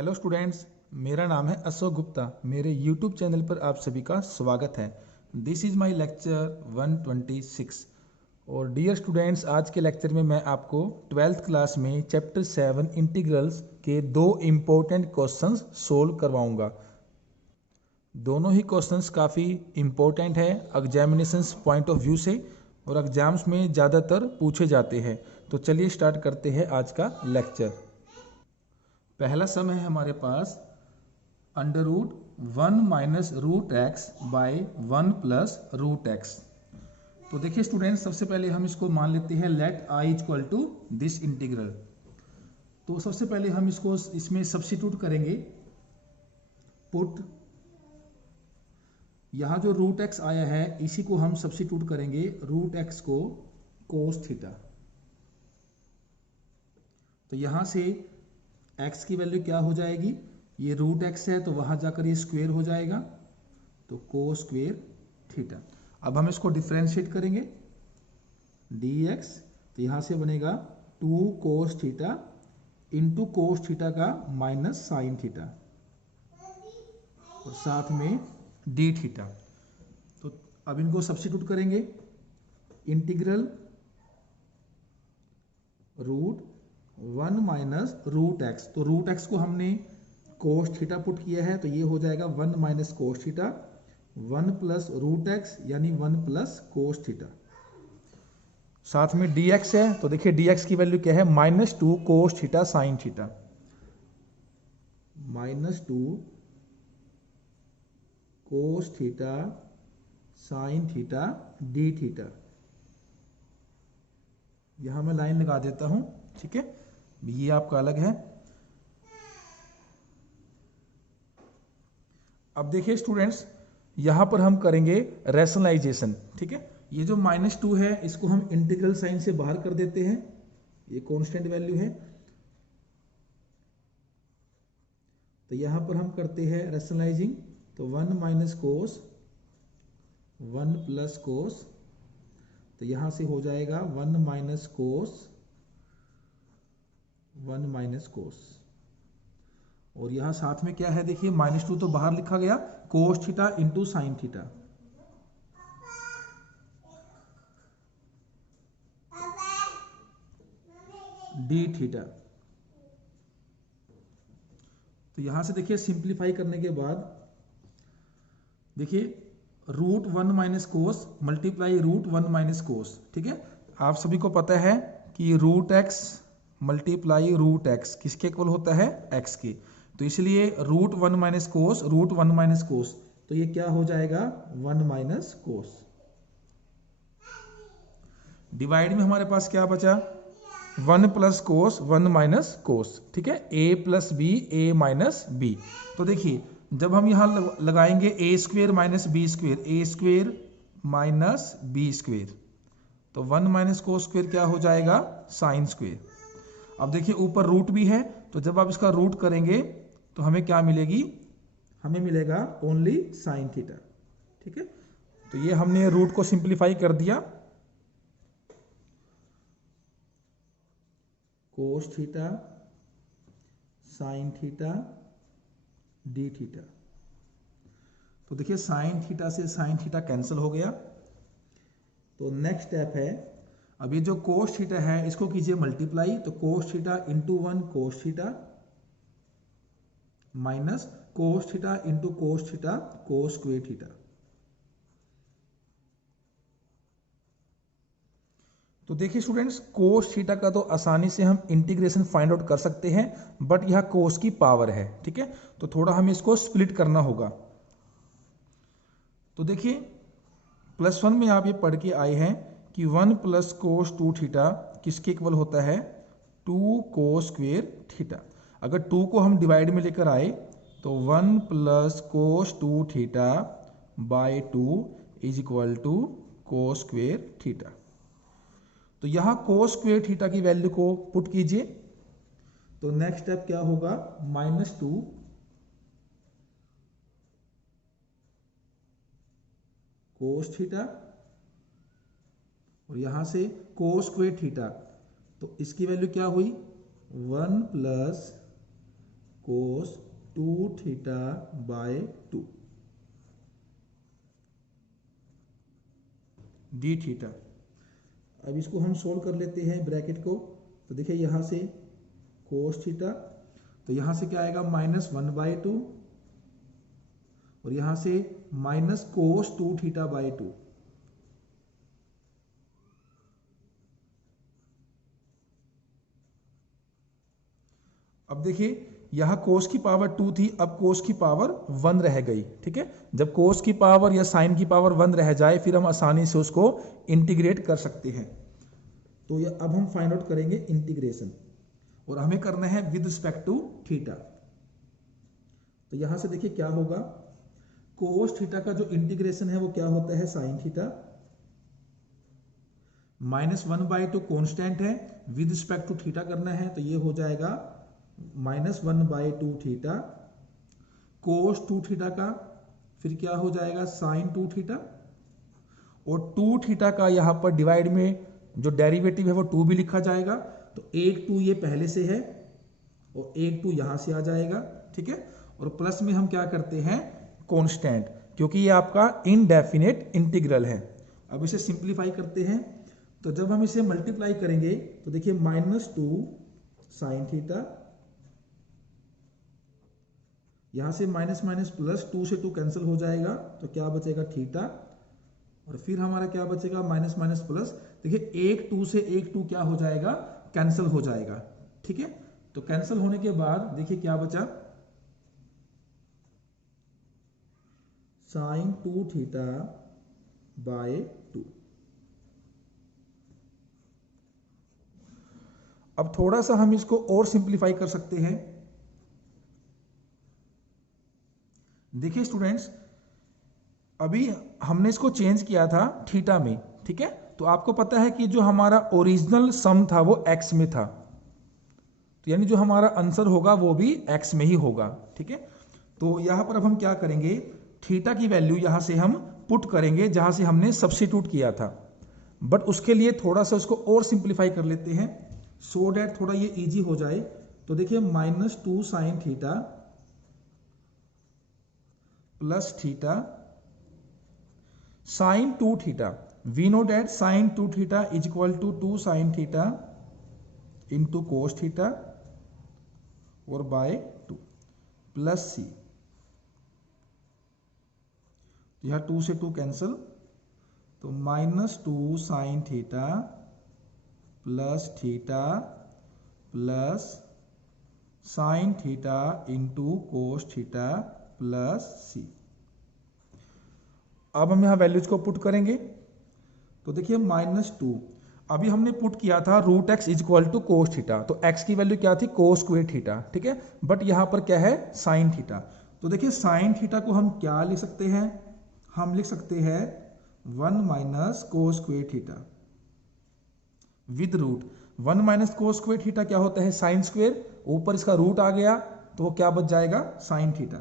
Hello students, मेरा नाम है अशोक गुप्ता। मेरे यूट्यूब चैनल पर आप सभी का स्वागत है। This is my lecture 126। और डियर स्टूडेंट्स, आज के लेक्चर में मैं आपको 12th क्लास में चैप्टर 7 इंटीग्रल्स के दो इम्पोर्टेंट क्वेश्चंस सोल्व करवाऊंगा। दोनों ही क्वेश्चंस काफ़ी इम्पोर्टेंट है एग्जामिनेशंस पॉइंट ऑफ व्यू से, और एग्जाम्स में ज़्यादातर पूछे जाते हैं। तो चलिए स्टार्ट करते हैं आज का लेक्चर। पहला सम है हमारे पास under root 1 minus root x by 1 plus root x. तो देखिए स्टूडेंट्स, सबसे पहले हम इसको मान लेते हैं let I equal to this integral. तो सबसे पहले हम इसको इसमें सब्स्टिट्यूट करेंगे। पुट यहाँ जो रूट एक्स आया है इसी को हम सब्स्टिट्यूट करेंगे, रूट एक्स को कोस थीटा। तो यहाँ से एक्स की वैल्यू क्या हो जाएगी, ये रूट एक्स है तो वहां जाकर ये स्क्वेयर हो जाएगा, तो कोस स्क्वेयर थीटा। अब हम इसको डिफरेंशिएट करेंगे dx, तो यहां से बनेगा 2 कोस थीटा इंटू कोस थीटा का माइनस साइन थीटा और साथ में डी थीटा। तो अब इनको सब्स्टिट्यूट करेंगे, integral root 1 minus root x. तो रूट एक्स को हमने कोस थीटा पुट किया है तो ये हो जाएगा 1 minus cos theta, 1 plus root x यानी 1 प्लस कोस थीटा। साथ में dx है तो देखिए dx की वैल्यू क्या है, -2 cos theta sine theta, -2 cos theta sine theta D theta. यहां मैं लाइन लगा देता हूं, ठीक है, ये आपका अलग है। अब देखिए स्टूडेंट्स, यहां पर हम करेंगे रैशनलाइजेशन, ठीक है। ये जो -2 है इसको हम इंटीग्रल साइन से बाहर कर देते हैं, ये कांस्टेंट वैल्यू है। तो यहां पर हम करते हैं रैशनलाइजिंग, तो 1 माइनस कोस 1 प्लस कोस, तो यहां से हो जाएगा 1 माइनस कोस 1 माइनस कोस। और यहां साथ में क्या है देखिए, -2 तो बाहर लिखा गया, cos theta into sine theta. D theta. तो यहां से देखिए सिंप्लीफाई करने के बाद देखिए root 1 minus cos multiply root 1 minus cos, ठीक है। आप सभी को पता है कि root x multiply root x किसके इक्वल होता है, एक्स के। तो इसलिए root 1 minus cos root 1 minus cos, तो ये क्या हो जाएगा 1 माइनस कोस। डिवाइड में हमारे पास क्या बचा, 1 प्लस कोस 1 माइनस कोस, ठीक है, a plus B A minus B. तो देखिए जब हम यहां लगाएंगे A square minus B square, A square minus B square, तो 1 माइनस कोस स्क्वेयर क्या हो जाएगा, साइन स्क्वेयर। अब देखिए ऊपर रूट भी है, तो जब आप इसका रूट करेंगे तो हमें क्या मिलेगी, हमें मिलेगा ओनली साइन थीटा, ठीक है। तो ये हमने रूट को सिंप्लीफाई कर दिया, cos theta sine theta D theta. तो देखिए साइन थीटा से साइन थीटा कैंसिल हो गया। तो नेक्स्ट स्टेप है, अब ये जो कोस थीटा है इसको कीजिए मल्टीप्लाई, तो कोस theta into 1 cos theta minus cos theta into cos theta cos square theta. तो देखिए स्टूडेंट्स, कोस थीटा का तो आसानी से हम इंटीग्रेशन फाइंड आउट कर सकते हैं, बट यह कोस की पावर है, ठीक है। तो थोड़ा हमें इसको स्प्लिट करना होगा। तो देखिए +1 में आप ये पढ़ के आए हैं कि 1 प्लस कोस 2 थीटा किसके इक्वल होता है, 2 कोस स्क्वेयर थीटा। अगर 2 को हम डिवाइड में लेकर आए तो 1 plus cos 2 theta by 2 is equal to cos square theta. तो यहां कोस स्क्वेयर थीटा की वैल्यू को पुट कीजिए, तो नेक्स्ट स्टेप क्या होगा, -2 कोस थीटा और यहां से कोस स्क्वेयर थीटा, तो इसकी वैल्यू क्या हुई, 1 plus cos 2 theta by 2 D theta. अब इसको हम सोल्व कर लेते हैं ब्रैकेट को। तो देखिए यहाँ से कोस थीटा, तो यहाँ से क्या आएगा -1/2 और यहाँ से माइनस कोस 2 थीटा बाय 2। अब देखिए यहाँ कोस की पावर 2 थी, अब कोस की पावर 1 रह गई। ठीक है, जब कोस की पावर या साइन की पावर 1 रह जाए फिर हम आसानी से उसको इंटीग्रेट कर सकते हैं। तो ये अब हम फाइंड आउट करेंगे इंटीग्रेशन, और हमें करना है विद रिस्पेक्ट टू थीटा। तो यहां से देखिए क्या होगा, कोस थीटा का जो इंटीग्रेशन है वो क्या होता है साइन थीटा, -1/2 कॉन्स्टेंट है, विद रिस्पेक्ट टू थीटा करना है तो ये हो जाएगा -1/2 थीटा, कोस 2 थीटा का फिर क्या हो जाएगा साइन 2 थीटा, और 2 थीटा का यहां पर डिवाइड में जो डेरिवेटिव है वो 2 भी लिखा जाएगा। तो एक 2 ये पहले से है और एक 2 यहां से आ जाएगा। ठीक है, और प्लस में हम क्या करते हैं कांस्टेंट, क्योंकि ये आपका इनडेफिनेट इंटीग्रल है। अब इसे सिंप्लीफाई करते हैं, तो जब हम इसे मल्टीप्लाई करेंगे तो देखिए -2 साइन थीटा, यहां से माइनस माइनस प्लस 2 से 2 कैंसिल हो जाएगा तो क्या बचेगा थीटा, और फिर हमारा क्या बचेगा माइनस माइनस प्लस। देखिए एक 2 से एक 2 क्या हो जाएगा कैंसिल हो जाएगा। ठीक है, तो कैंसिल होने के बाद देखिए क्या बचा साइन 2 थीटा बाय 2। अब थोड़ा सा हम इसको और सिंप्लीफाई कर सकते हैं। देखिए स्टूडेंट्स, अभी हमने इसको चेंज किया था थीटा में। ठीक है, तो आपको पता है कि जो हमारा ओरिजिनल सम था वो x में था, तो यानी जो हमारा आंसर होगा वो भी x में ही होगा। ठीक है, तो यहां पर अब हम क्या करेंगे, थीटा की वैल्यू यहां से हम पुट करेंगे जहां से हमने सब्स्टिट्यूट किया था, बट उसके लिए थोड़ा सा उसको और सिंप्लीफाई कर लेते हैं सो डैट थोड़ा ये इजी हो जाए। तो देखिए -2 sine theta plus theta sine 2 theta, we know that sine 2 theta is equal to 2 sine theta into cos theta और बाय 2 प्लस सी, यह 2 से 2 कैंसिल, तो -2 sine theta plus theta plus sine theta into cos theta plus C. अब हम यहां values को put करेंगे, तो देखिए -2 अभी हमने पुट किया था √x is equal to cos theta, तो x की वैल्यू क्या थी कोस स्क्वायर थीटा। ठीक है, बट यहां पर क्या है साइन थीटा, तो देखिए साइन थीटा को हम क्या लिख सकते हैं, हम लिख सकते हैं 1 minus cos square theta with root 1 minus cos square theta क्या होता है साइन स्क्वायर, ऊपर इसका रूट आ गया तो वो क्या बच जाएगा साइन थीटा,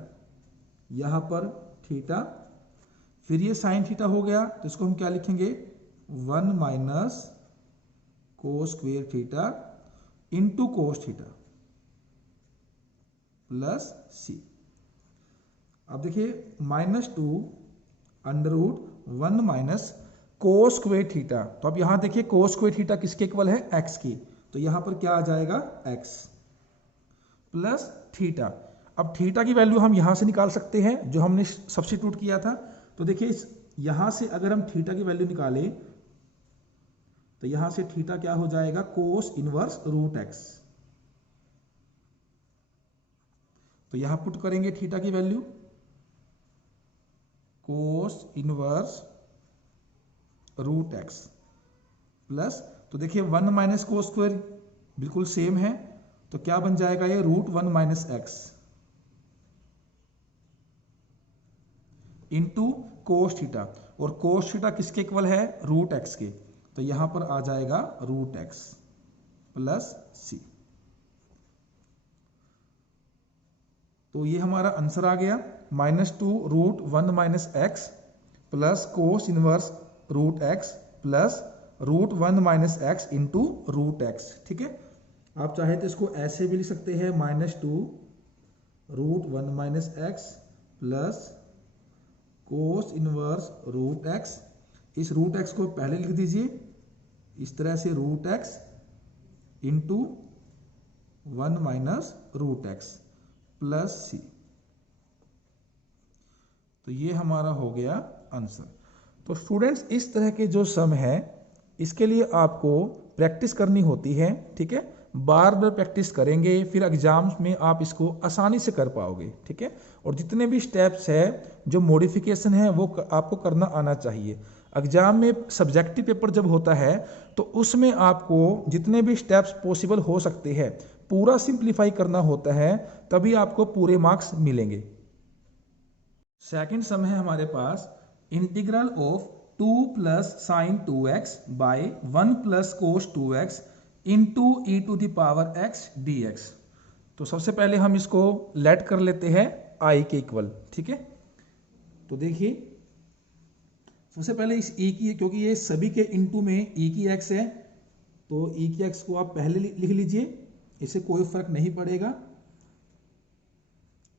यहां पर थीटा, फिर ये साइन थीटा हो गया तो इसको हम क्या लिखेंगे 1 minus cos square theta into cos theta plus C. अब देखिए -2 under root 1 minus cos square theta, तो अब यहां देखिए कोस स्क्वायर थीटा किसके इक्वल है x की, तो यहां पर क्या आ जाएगा x प्लस थीटा। अब थीटा की वैल्यू हम यहां से निकाल सकते हैं जो हमने सब्स्टिट्यूट किया था। तो देखिए यहां से अगर हम थीटा की वैल्यू निकालें तो यहां से थीटा क्या हो जाएगा कोस इनवर्स √x, तो यहां पुट करेंगे थीटा की value cos inverse √x plus, तो देखिए 1 माइनस कोस स्क्वायर बिल्कुल सेम है तो क्या बन जाएगा ये √1 minus x into cos theta, और कोस थीटा किसके इक्वल है √x के, तो यहां पर आ जाएगा √x प्लस सी। तो ये हमारा आंसर आ गया -2 √1 minus x plus cos inverse √x plus √1 minus x into √x। ठीक है, आप चाहे तो इसको ऐसे भी लिख सकते हैं -2 root 1 minus x plus cos inverse root x. इस रूट एक्स को पहले लिख दीजिए इस तरह से, root x into 1 minus root x plus C. तो ये हमारा हो गया आंसर। तो स्टूडेंट्स इस तरह के जो सम है इसके लिए आपको प्रैक्टिस करनी होती है, ठीक है। बार बार प्रैक्टिस करेंगे फिर एग्जाम्स में आप इसको आसानी से कर पाओगे, ठीक है। और जितने भी स्टेप्स है जो मॉडिफिकेशन है वो आपको करना आना चाहिए। एग्जाम में सब्जेक्टिव पेपर जब होता है तो उसमें आपको जितने भी स्टेप्स पॉसिबल हो सकते हैं पूरा सिंप्लीफाई करना होता है, तभी आपको पूरे मार्क्स मिलेंगे। सेकंड सम है हमारे पास integral of 2 plus sine 2x by 1 plus cos 2x into e to the power x dx। तो सबसे पहले हम इसको लेट कर लेते हैं i के इक्वल, ठीक है। तो देखिए सबसे पहले इस e की, क्योंकि ये सभी के इनटू में e की x है तो e की x को आप पहले लिख लीजिए, इससे कोई फर्क नहीं पड़ेगा।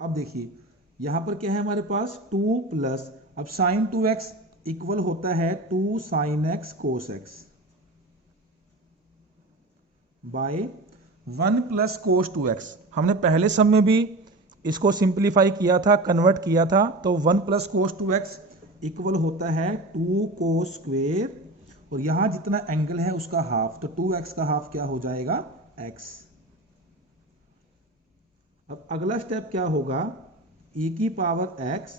अब देखिए यहां पर क्या है हमारे पास 2 प्लस, अब साइन 2x इक्वल होता है 2 sine x cos x by 1 plus cos 2x। हमने पहले सम में भी इसको सिंप्लीफाई किया था, कन्वर्ट किया था, तो 1 प्लस कोस 2x इक्वल होता है 2 कोस स्क्वेयर, और यहां जितना एंगल है उसका हाफ, तो 2x का हाफ क्या हो जाएगा x। अब अगला स्टेप क्या होगा, e की पावर x,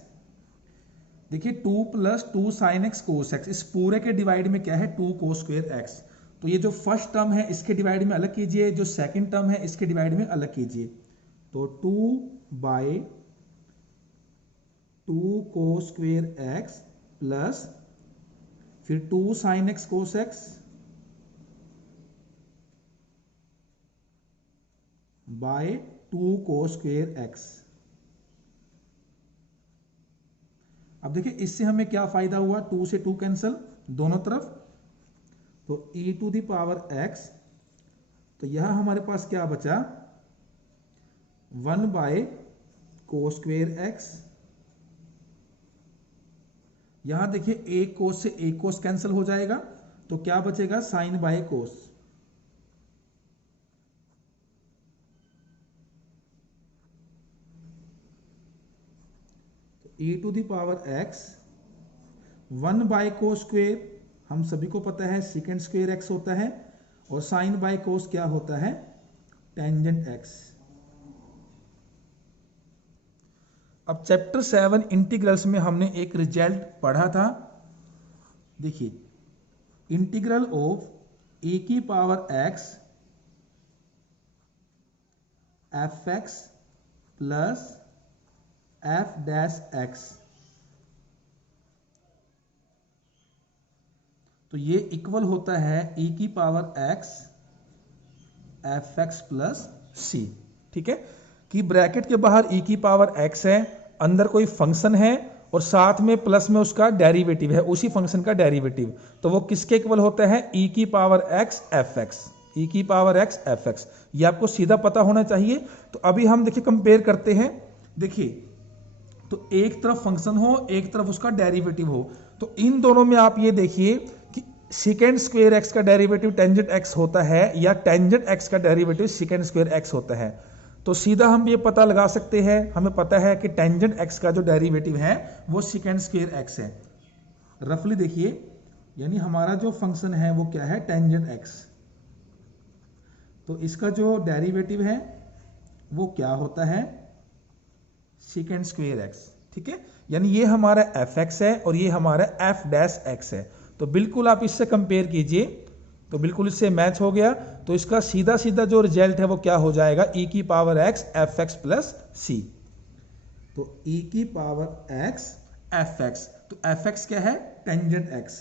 देखिए 2 plus 2 sine x cos x, इस पूरे के डिवाइड में क्या है 2 कोस स्क्वेयर x। तो ये जो फर्स्ट टर्म है इसके डिवाइड में अलग कीजिए, जो सेकंड टर्म है इसके डिवाइड में अलग कीजिए। तो 2 by 2 cos square x plus फिर 2 sine x cos x by 2 cos square x। अब देखिए इससे हमें क्या फायदा हुआ, 2 से 2 कैंसल दोनों तरफ, तो e to the power x, तो यहां हमारे पास क्या बचा 1 बाय कोस स्क्वेयर x। यहां देखिए एक कोस से एक कोस कैंसिल हो जाएगा, तो क्या बचेगा साइन बाय कोस। तो e to the power x 1 by cos square, हम सभी को पता है सेकेंड स्क्वेयर x होता है, और साइन बाय कोस क्या होता है टेंजेंट x। अब चैप्टर 7 इंटीग्रल्स में हमने एक रिजल्ट पढ़ा था, देखिए इंटीग्रल ऑफ e की power x f(x) plus f dash x, तो ये इक्वल होता है e की power x f(x) plus c, ठीक है। कि ब्रैकेट के बाहर e की पावर x है, अंदर कोई फंक्शन है और साथ में प्लस में उसका डेरिवेटिव है, उसी फंक्शन का डेरिवेटिव, तो वो किसके इक्वल होता है e की पावर x f(x), e की पावर x f(x). ये आपको सीधा पता होना चाहिए। तो अभी हम देखिए कंपेयर करते हैं, देखिए तो एक तरफ फंक्शन हो एक तरफ उसका डेरिवेटिव हो, तो इन दोनों में आप ये देखिए कि सेकेंड स्क्वायर x का डेरिवेटिव टेंजेंट x होता है या टेंजेंट x का डेरिवेटिव सेकेंड स्क्वायर x होता है। तो सीधा हम ये पता लगा सकते हैं, हमें पता है कि टेंजेंट x का जो डेरिवेटिव है वो सेकेंड स्क्वायर x है। रफली देखिए, यानी हमारा जो फंक्शन है वो क्या है टेंजेंट x, तो इसका जो डेरिवेटिव है वो क्या होता है सेकेंड स्क्वायर x, ठीक है। यानी ये हमारा f(x) है और ये हमारा f डैश x है। तो बिल्कुल आप इससे कंपेयर कीजिए, तो बिल्कुल इससे मैच हो गया। तो इसका सीधा सीधा जो रिजल्ट है वो क्या हो जाएगा e की power x f(x) plus c। तो e की पावर x f(x), तो f(x) क्या है टेंजेंट x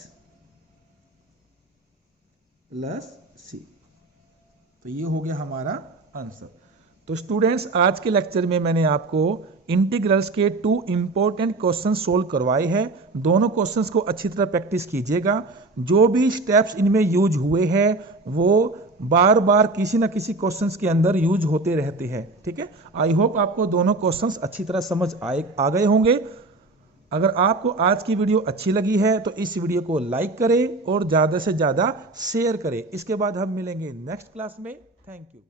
प्लस c। तो ये हो गया हमारा आंसर। तो स्टूडेंट्स आज के लेक्चर में मैंने आपको इंटीग्रल्स के 2 इंपॉर्टेंट क्वेश्चन सोल्व करवाए हैं। दोनों क्वेश्चंस को अच्छी तरह प्रैक्टिस कीजिएगा। जो भी स्टेप्स इनमें यूज हुए हैं वो बार बार किसी ना किसी क्वेश्चंस के अंदर यूज होते रहते हैं। ठीक है, आई होप आपको दोनों क्वेश्चंस अच्छी तरह समझ आ गए होंगे। अगर आपको आज की वीडियो अच्छी लगी है तो इस वीडियो को लाइक करें और ज़्यादा से ज़्यादा शेयर करें। इसके बाद हम मिलेंगे नेक्स्ट क्लास में। Thank you.